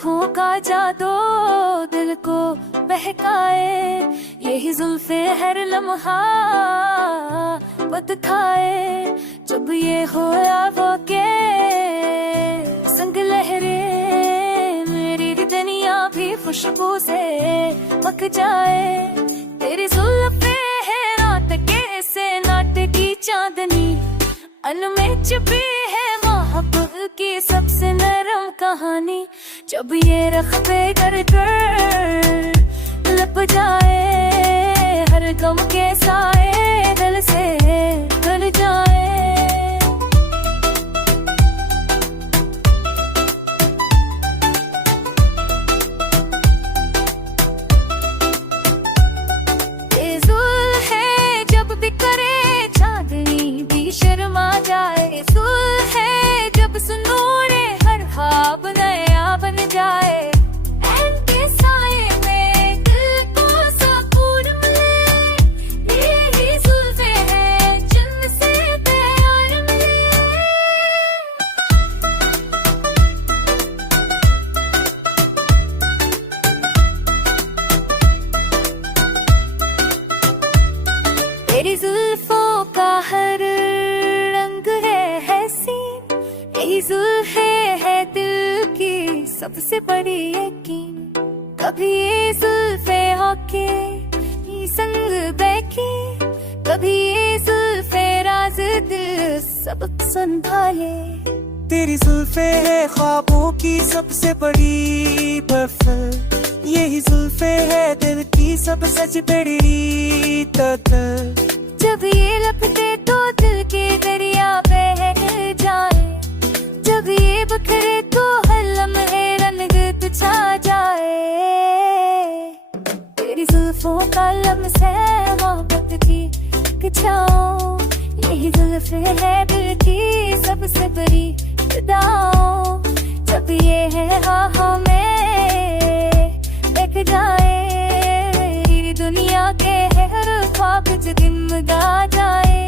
आँखों का जादू दिल को बहकाए, यही जुल्फे हर लम्हा बतखाए। जब ये हो वो के संग लहरे, मेरी दुनिया भी खुशबू से पक जाए। तेरी जुल्फे है रात के से नाटकी चांदनी, अनमें छिपी है मोहब्बत की सबसे नरम कहानी। जब ये रख्ते कर कर लप जाए, हर गम के साए दिल से ढल जाए। ये जुल्फ है जब भी करे चांदनी भी शर्मा जाए, जुल्फ है जब सुनूरे हर ख्वाब नया बन जाए। इनके साए में दिल को सुकून मिले, यही जुल्फे है जन्नत से प्यार मिले। तेरी जुल्फों का हर रंग है हसीन, यही जुल्फे है दिल की सबसे बड़ी यकीन। कभी ये जुल्फे होके संग बैठी, कभी ये जुल्फे राज दिल सब संभाले। तेरी जुल्फे है ख्वाबों की सबसे बड़ी बफर, यही जुल्फे है दिल की सब सच बड़ी ततर। जब ये लपटे तो दिल के दरिया बह जाए, जब ये बखरे तो हर लम्हे रंग छा जाए। तेरी जुल्फों का लम्स है मोहब्बत की किचाओ, यही जुल्फे है दिल की सबसे बड़ी फिदाओ। जब ये है हाँ में देख जाए, मेरी दुनिया के हर ख्वाब दिन गा जाए।